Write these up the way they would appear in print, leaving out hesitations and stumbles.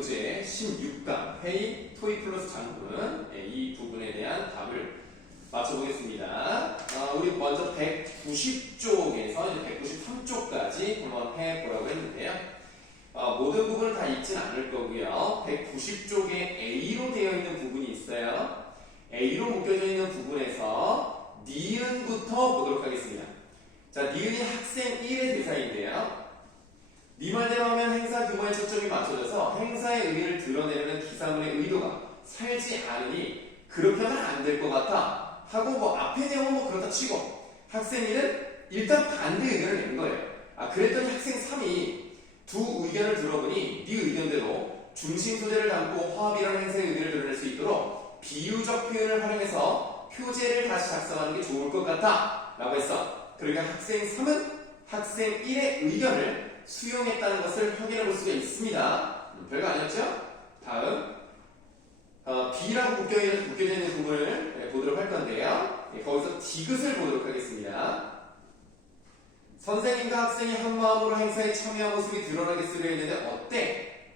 교재 16강 회의 토익 플러스 장문 이 부분에 대한 답을 맞춰보겠습니다. 우리 먼저 190쪽에서 이제 193쪽까지 한번 해보라고 했는데요. 모든 부분을 다 읽지는 않을 거고요. 190쪽에 A로 되어 있는 부분이 있어요. A로 묶여져 있는 부분에서 니은부터 보도록 하겠습니다. 자, 니은이 학생 1의 대사인데요. 네 말대로 하면 행사 규모에 초점이 맞춰져서 행사의 의미를 드러내려는 기사문의 의도가 살지 않으니 그렇게 하면 안 될 것 같아 하고 뭐 앞에 내용은 뭐 그렇다 치고 학생 1은 일단 반대 의견을 낸 거예요. 그랬더니 학생 3이 두 의견을 들어보니 네 의견대로 중심 소재를 담고 화합이라는 행사의 의미를 드러낼 수 있도록 비유적 표현을 활용해서 표제를 다시 작성하는 게 좋을 것 같아 라고 했어. 그러니까 학생 3은 학생 1의 의견을 수용했다는 것을 확인해 볼 수가 있습니다. 별거 아니었죠? 다음 B라고 묶여져 있는 부분을 보도록 할 건데요. 거기서 디귿을 보도록 하겠습니다. 선생님과 학생이 한마음으로 행사에 참여한 모습이 드러나게 쓰려 했는데 어때?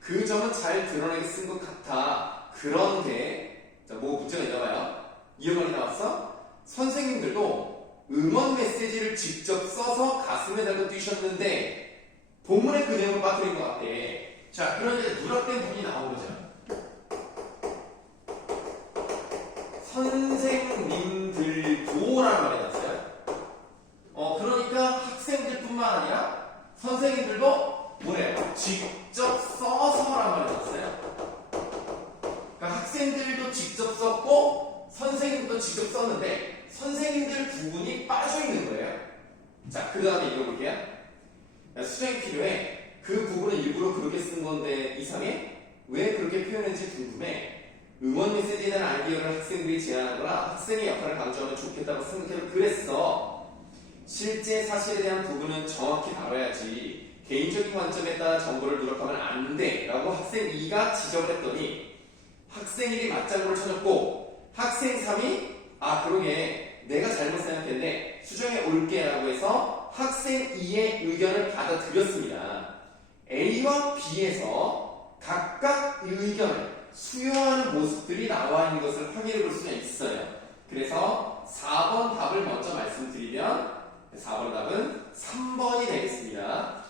그 점은 잘 드러나게 쓴 것 같아. 그런데 자, 뭐 문제가 있나봐요. 이응원이 나왔어? 선생님들도 응원 메시지를 직접 써서 가슴에 달고 뛰셨는데 본문의 그 내용을 빠뜨린 것 같대. 자, 그런데 누락된 부분이 나온 거죠. 선생님들도라는 말이 나왔어요. 그러니까 학생들뿐만 아니라 선생님들도 뭐래요? 직접 써서라는 말이 나왔어요. 그러니까 학생들도 직접 썼고 선생님도 직접 썼는데 선생님들 부분이 빠져있는 거예요. 자, 그 다음에 읽어볼게요. 수정이 필요해. 그 부분은 일부러 그렇게 쓴 건데 이상해? 왜 그렇게 표현했는지 궁금해. 응원 메시지에 대한 아이디어를 학생들이 제안하거나 학생의 역할을 강조하면 좋겠다고 생각해서 그랬어. 실제 사실에 대한 부분은 정확히 다뤄야지. 개인적인 관점에 따라 정보를 누락하면 안 돼 라고 학생 2가 지적을 했더니 학생 1이 맞장구를 쳐줬고 학생 3이 그러게 내가 잘못 생각했는데 수정해 올게 라고 해서 학생 2의 의견을 받아들였습니다. A와 B에서 각각 의견을 수용하는 모습들이 나와 있는 것을 확인해 볼 수가 있어요. 그래서 4번 답을 먼저 말씀드리면 4번 답은 3번이 되겠습니다.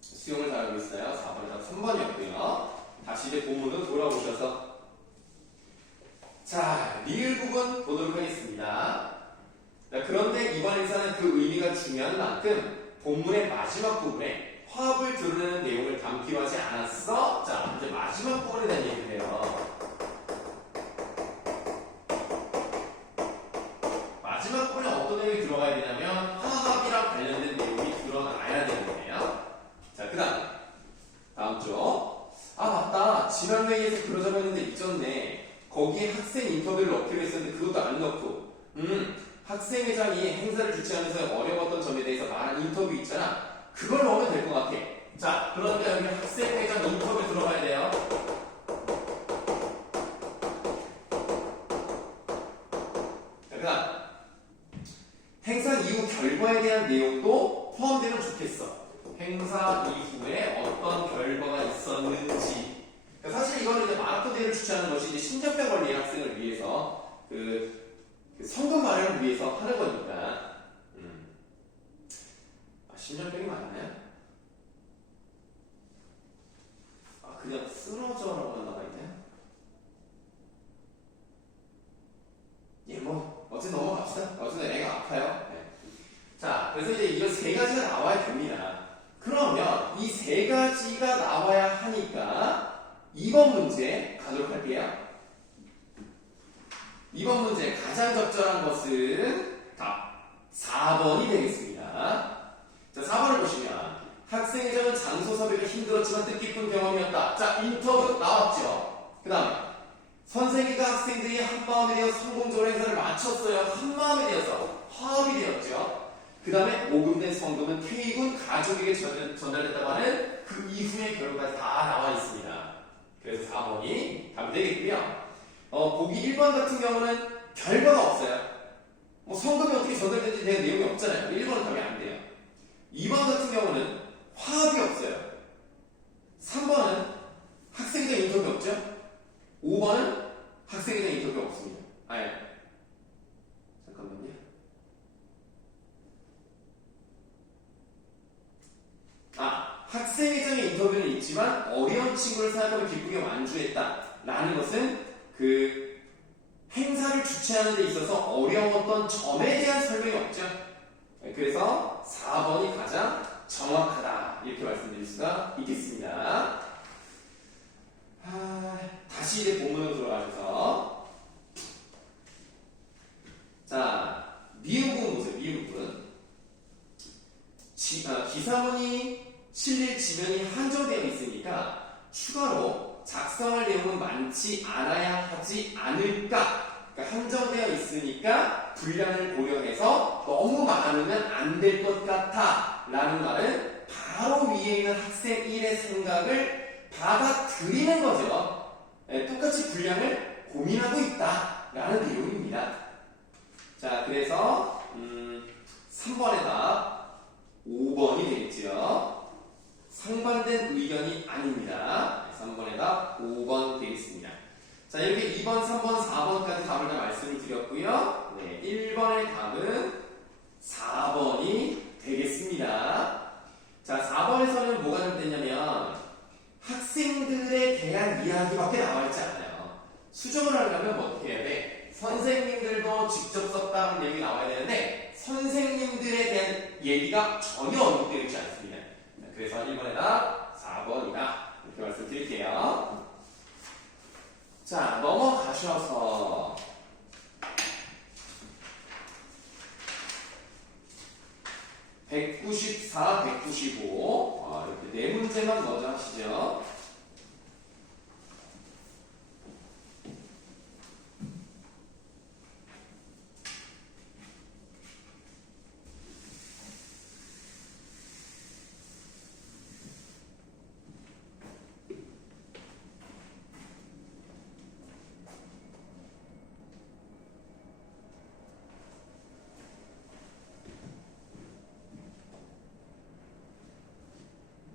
수용을 잘하고 있어요. 4번 답 3번이었고요. 다시 이제 본문으로 돌아오셔서 자, 리을 부분 보도록 하겠습니다. 자, 그런데 이번 행사는 그 의미가 중요한 만큼 본문의 마지막 부분에 화합을 드러내는 내용을 담기로 하지 않았어. 자, 이제 마지막 부분에 대한 얘기를 해요. 마지막 부분에 어떤 내용이 들어가야 되냐면 화합이랑 관련된 내용이 들어가야 되는 거예요. 자, 그 다음 쪽. 맞다. 지난 회의에서 그러자고 했는데 잊었네. 거기에 학생 인터뷰를 넣기로 했었는데 그것도 안 넣고 학생회장이 행사를 주최하면서 어려웠던 점에 대해서 말한 인터뷰 있잖아. 그걸 넣으면 될 것 같아. 자, 그런데 여기 학생회장 인터뷰 들어가야 돼요. 자, 그 다음 행사 이후 결과에 대한 내용도 포함되면 좋겠어. 행사 이후에 어떤 결과가 있었는지. 사실 이거는 이제 마라톤 대회를 주최하는 것이 이제 신전병 걸린 학생을 위해서 그 성금 마련을 위해서 하는 거니까. 신전병이 맞나요? 그냥 쓰러져라고 하나봐 이제. 뭐 어쨌든 넘어갑시다. 어쨌든 애가 아파요. 네. 자, 그래서 이제 이런 세 가지가 나와야 됩니다. 그러면 이 세 가지가 나와야 하니까 2번 문제 가도록 할게요. 2번 문제 가장 적절한 것은 답 4번이 되겠습니다. 자, 4번을 보시면 학생회장은 장소 섭외가 힘들었지만 뜻깊은 경험이었다. 자, 인터뷰 나왔죠. 그 다음에 선생님과 학생들이 한마음이 되어 성공적으로 행사를 마쳤어요. 한마음이 되어서 화합이 되었죠. 그 다음에 모금된 성금은 K군 가족에게 전달됐다고 하는 그 이후의 결과까지 다 나와 있습니다. 그래서 4번이 답이 되겠고요. 보기 1번 같은 경우는 결과가 없어요. 성금이 어떻게 전달되는지 대한 내용이 없잖아요. 1번은 답이 안 돼요. 2번 같은 경우는 화합이 없어요. 학생회장의 인터뷰는 있지만 어려운 친구를 생각하며 기쁘게 완주했다 라는 것은 그 행사를 주최하는 데 있어서 어려웠던 점에 대한 설명이 없죠. 그래서 4번이 가장 정확하다 이렇게 말씀드릴 수가 있겠습니다. 다시 이제 본문으로 돌아가셔서 자 미음분 보세요. 미음분 기사문이 실릴 지면이 한정되어 있으니까 추가로 작성할 내용은 많지 않아야 하지 않을까. 그러니까 한정되어 있으니까 분량을 고려해서 너무 많으면 안 될 것 같아 라는 말은 바로 위에 있는 학생 1의 생각을 받아들이는 거죠. 똑같이 분량을 고민하고 있다 라는 내용입니다. 자, 그래서 3번의 답 5번이 되겠죠. 상반된 의견이 아닙니다. 3번의 답 5번 되겠습니다. 자, 이렇게 2번, 3번, 4번까지 답을 다 말씀을 드렸고요. 네, 1번의 답은 4번이 되겠습니다. 자, 4번에서는 뭐가 잘못됐냐면 학생들에 대한 이야기밖에 나와 있지 않아요. 수정을 하려면 뭐 어떻게 해야 돼? 선생님들도 직접 썼다는 얘기 나와야 되는데 선생님들에 대한 얘기가 전혀 언급되어 있지 않습니다. 그래서 1번의 답 4번이다 이렇게 말씀드릴게요. 자, 넘어가셔서 194, 195 이렇게 네 문제만 먼저 하시죠.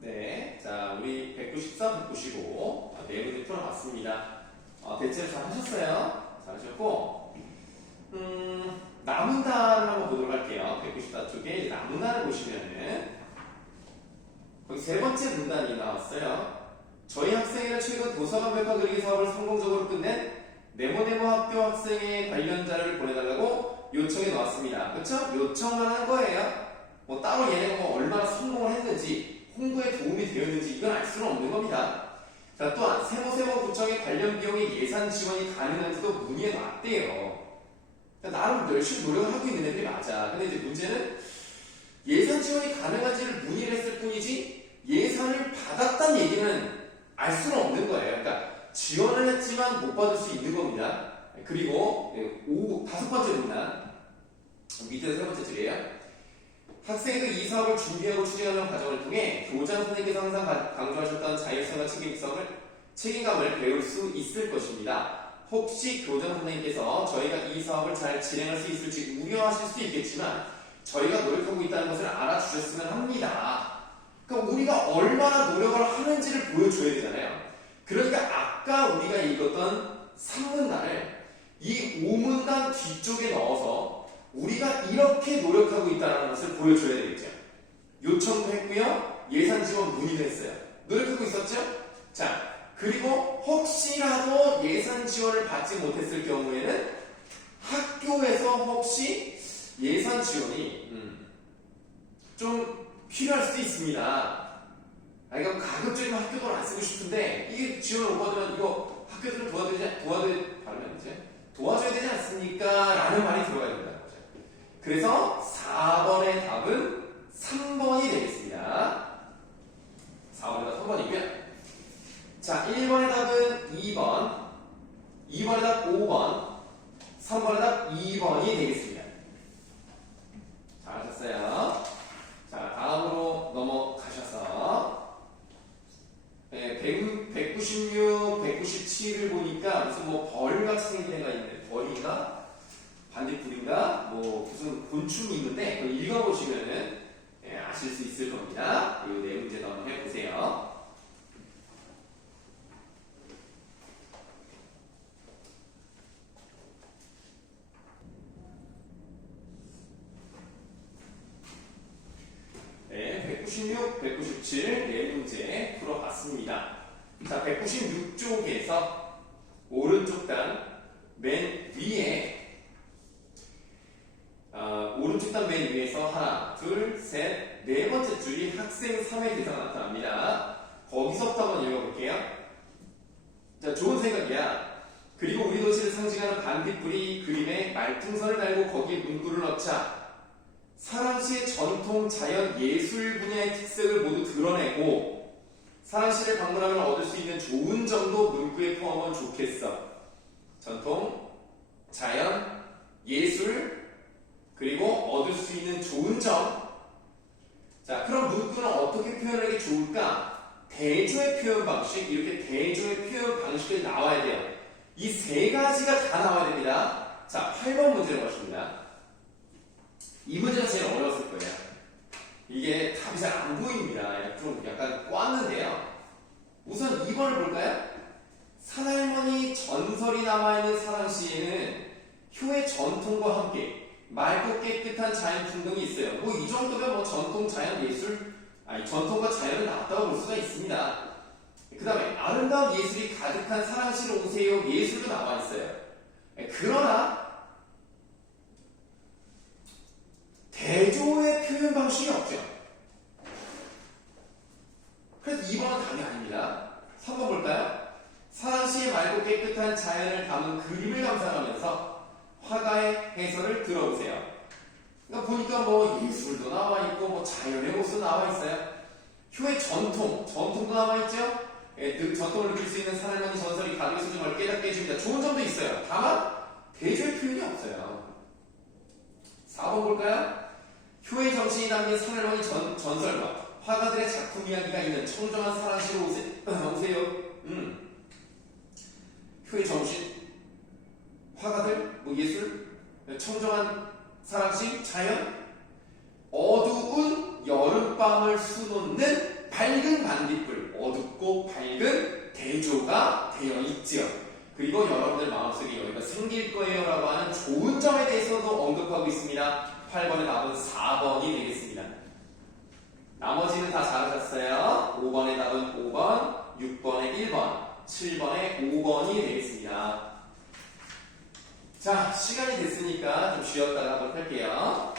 네, 자, 우리 194, 195 네 문제 풀어봤습니다. 대체를 잘 하셨어요? 잘 하셨고 남은 단을 한번 보도록 할게요. 194 쪽에 남은 단을 보시면은 거기 세 번째 문단이 나왔어요. 저희 학생회는 최근 도서관 벽화 그리기 사업을 성공적으로 끝낸 네모네모 학교 학생회 관련 자료를 보내달라고 요청해 놓았습니다. 그렇죠? 요청만 한 거예요. 뭐 따로 얘네가 뭐 얼마나 성공을 했는지 홍보에 도움이 되었는지 이건 알 수는 없는 겁니다. 자, 또한 세모구청의 관련 비용의 예산 지원이 가능한지도 문의해 놨대요. 그러니까 나름 열심히 노력을 하고 있는 애들이 맞아. 근데 이제 문제는 예산 지원이 가능한지를 문의를 했을 뿐이지 예산을 받았다는 얘기는 알 수는 없는 거예요. 그러니까 지원을 했지만 못 받을 수 있는 겁니다. 그리고 5번째입니다. 밑에서 세 번째 줄이에요. 학생이 이 사업을 준비하고 추진하는 과정을 통해 교장 선생님께서 항상 강조하셨던 자율성과 책임감을 배울 수 있을 것입니다. 혹시 교장 선생님께서 저희가 이 사업을 잘 진행할 수 있을지 우려하실 수도 있겠지만 저희가 노력하고 있다는 것을 알아주셨으면 합니다. 그러니까 우리가 얼마나 노력을 하는지를 보여줘야 되잖아요. 그러니까 아까 우리가 읽었던 3문단을 이 5문단 뒤쪽에 넣어서 우리가 이렇게 노력하고 있다는 것을 보여줘야 되겠죠. 요청도 했고요. 예산 지원 문의도 했어요. 노력하고 있었죠? 자, 그리고 혹시라도 예산 지원을 받지 못했을 경우에는 학교에서 혹시 예산 지원이 좀 필요할 수도 있습니다. 그러니까 가급적이면 학교 돈 안 쓰고 싶은데 이게 지원을 못 받으면 이거 학교들은 도와줘야 되지 않습니까? 라는 말이 들어가야 된다는 거죠. 그래서 4번의 답은 3번이 되겠습니다. 4번의 답 3번이고요. 자, 1번의 답은 2번, 2번의 답 5번, 3번의 답 2번이 되겠습니다. 잘하셨어요. 자, 다음으로 넘어가셔서 196, 197을 보니까 무슨 뭐 벌같이 생긴 애가 있네. 벌인가? 반딧불인가? 뭐 무슨 곤충이 있는데 그걸 읽어보시면은 아실 수 있을 겁니다. 이 네 문제도 한번 해보세요. 196, 197 네 문제 풀어봤습니다. 자, 196쪽에서 오른쪽 단 맨 위에 오른쪽 단 맨 위에서 하나, 둘, 셋, 네 번째 줄이 학생 3의 대사가 나타납니다. 거기서부터 한번 읽어볼게요. 자, 좋은 생각이야. 그리고 우리 도시를 상징하는 반딧불이 그림에 말풍선을 달고 거기에 문구를 넣자 사랑시의 전통 자연 예술 분야의 특색을 모두 드러내고 사랑시를 방문하면 얻을 수 있는 좋은 점도 문구에 포함하면 좋겠어. 전통, 자연, 예술, 그리고 얻을 수 있는 좋은 점. 자, 그럼 문구는 어떻게 표현하는 게 좋을까? 대조의 표현 방식, 이렇게 대조의 표현 방식이 나와야 돼요. 이 세 가지가 다 나와야 됩니다. 자, 8번 문제를 보십니다. 이 문제가 제일 어려웠을 거예요. 이게 답이 잘 안 보입니다. 좀 약간 꽈는데요. 우선 2번을 볼까요? 산할머니 전설이 남아있는 사랑시에는 효의 전통과 함께 맑고 깨끗한 자연 풍경이 있어요. 뭐 이 정도면 뭐 전통 자연 예술, 전통과 자연을 나왔다고 볼 수가 있습니다. 그 다음에 아름다운 예술이 가득한 사랑시로 오세요. 예술도 나와 있어요. 그러나 대조의 표현 방식이 없죠. 그래서 2번은 답이 아닙니다. 3번 볼까요? 사랑시의 맑고 깨끗한 자연을 담은 그림을 감상하면서 화가의 해설을 들어보세요. 그러니까 보니까 뭐 예술도 나와 있고 뭐 자연의 모습도 나와 있어요. 효의 전통도 나와 있죠. 전통을 느낄 수 있는 산할머니 전설이 가족의 소중함을 깨닫게 해줍니다. 좋은 점도 있어요. 다만 대조의 표현이 없어요. 4번 볼까요? 효의 정신이 담긴 산할머니 전설과 화가들의 작품 이야기가 있는 청정한 사랑시로 오세요. 효의 정신, 화가들, 뭐 예술, 청정한 사랑시, 자연, 어두운 여름밤을 수놓는 밝은 반딧불, 어둡고 밝은 대조가 되어 있지요. 그리고 여러분들 마음속에 여기가 생길 거예요 라고 하는 좋은 점에 대해서도 언급하고 있습니다. 8번의 답은 4번이 되겠습니다. 나머지는 다 잘하셨어요. 5번의 답은 5번, 6번의 1번, 7번의 5번이 되겠습니다. 자, 시간이 됐으니까 좀 쉬었다가 하도록 할게요.